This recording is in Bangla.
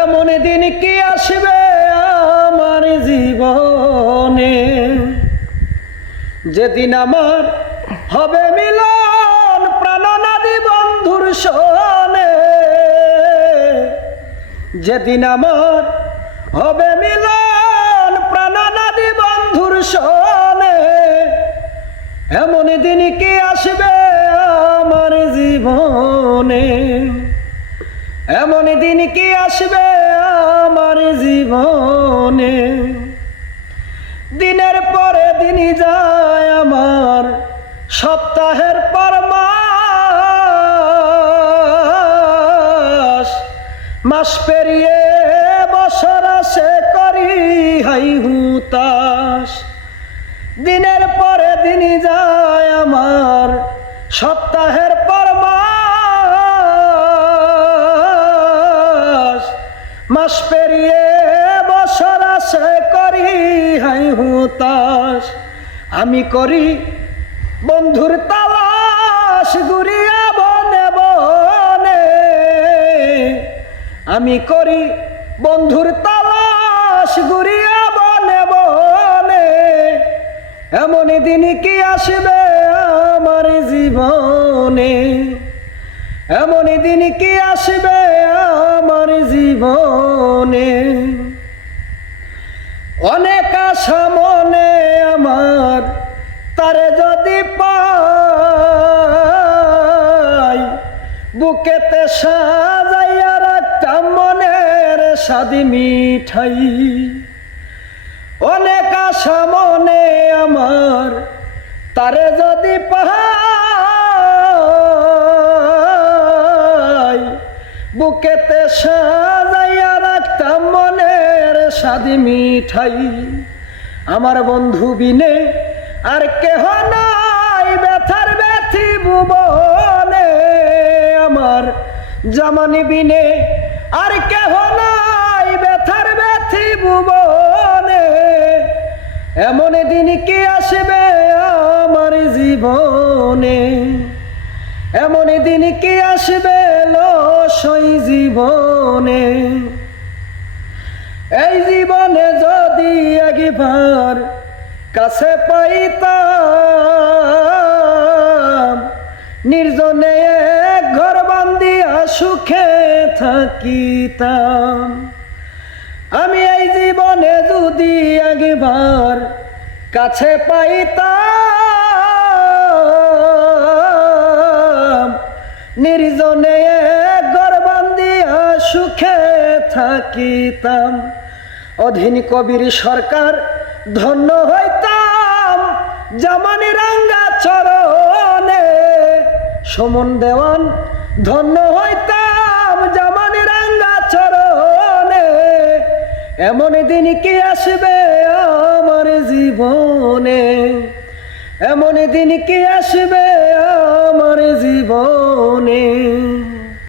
এমন দিন কি আসবে আমার জীবনে? যেদিন আমার হবে মিলন প্রাণনাদি বন্ধুর সনে। যেদিন আমার হবে মিলন প্রাণনাদি বন্ধুর সনে। এমন দিন কি আসবে আমার জীবনে? এমন দিন কি আসবে আমার জীবনে? দিনের পরে দিনই যায় আমার, সপ্তাহের পর মাস। মাস পেরিয়ে বছর আসে করি হাই হুতাস দিনের পরে দিনই মাস পেরিয়ে বছর আসে করি হাই হুতাস আমি করি বন্ধুর তালাশ গুরিয়া বনে বনে। আমি করি বন্ধুর তালাশ গুরিয়া বনে বনে। এমন দিন কি আসবে আমার জীবনে? এমন দিন কি আসবে আমার জীবনে? অনেক আশা মনে আমার, তারে যদি পাই, বুকেতে সাজাইয়া রাখতাম মনের স্বাদি মিঠাই। অনেক আশা মনে আমার, তারে যদি পাই বুকেতে সাজাইয়া রাখতাম মনের স্বাদি মিঠাই। আমার বন্ধু বিনে আর কেহ নাই, ব্যথার ব্যথি ভুবনে। আমার জামানি বিনে আর কেহ নাই, ব্যথার ব্যথি ভুবনে। এমন দিন কি আসবে আমার জীবনে? এমন দিন কি আসবে লসই জীবনে, এই জীবনে যদি একবার কাছে পাইতাম, নির্জনে এক ঘর বান্দিয়া সুখে থাকিতাম। আমি এই জীবনে যদি একবার কাছে পাইতাম, নির্জনে থাকিতাম। অধীন কবির সরকার ধন্য হইতাম জামানি রাঙ্গা চরণে। সমন দেওয়ান, ধন্য হইতাম জামানি রাঙ্গা চরণে। এমন দিন কি আসবে আমার জীবনে? এমন দিন কি আসবে আমার জীবনে?